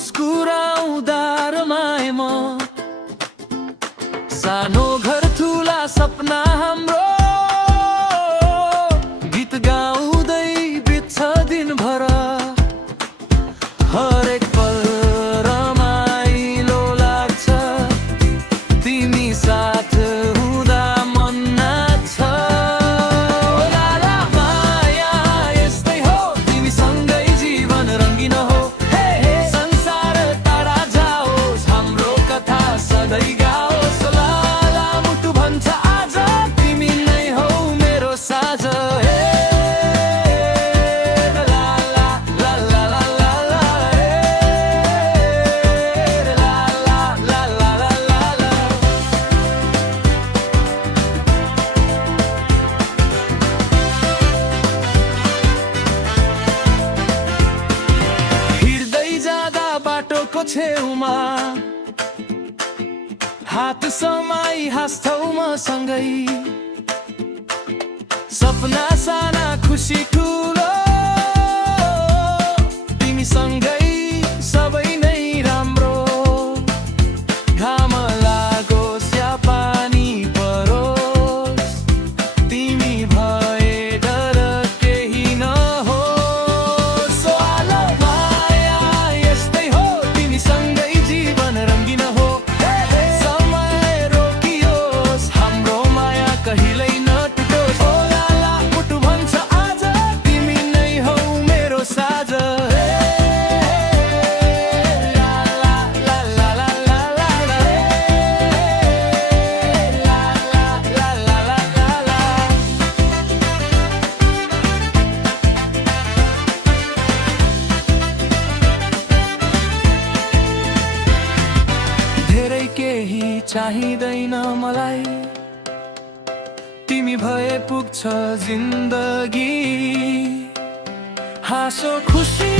मुस्कुराउँदा रमाए म सानो घर ठुला सपना हाम्रो गीत गाउँदै बित्छ दिनभर हरेक पल रमाइलो लाग्छ तिमी साथ हुँदा मन नाच्छ लाला माया यस्तै हो तिमीसँगै जीवन रङ्गिन हो संसार टाढा जाओस् हाम्रो कथा सधैँ गाओस् लाला मुटु भन्छ आज तिमी नै हौ मेरो साझ बाटोको छेउमा हात समाई हाँस्थौ मसँगै सपना साना खुसी ठुलो तिमीसँगै सबै नै राम्रो घाम लागोस् या पानी परोस् तिमी भए डर केही नहोस् माया यस्तै हो तिमीसँगै जीवन रङ्गिन हो समय रोकियोस् हाम्रो माया कहिल्यै नटुटोस् ओ लाला मुटु भन्छ आज तिमी नै हौ मेरो साझ धेरै केही चाहिँदैन मलाई तिमी भए पुग्छ जिन्दगी हाँसो खुसी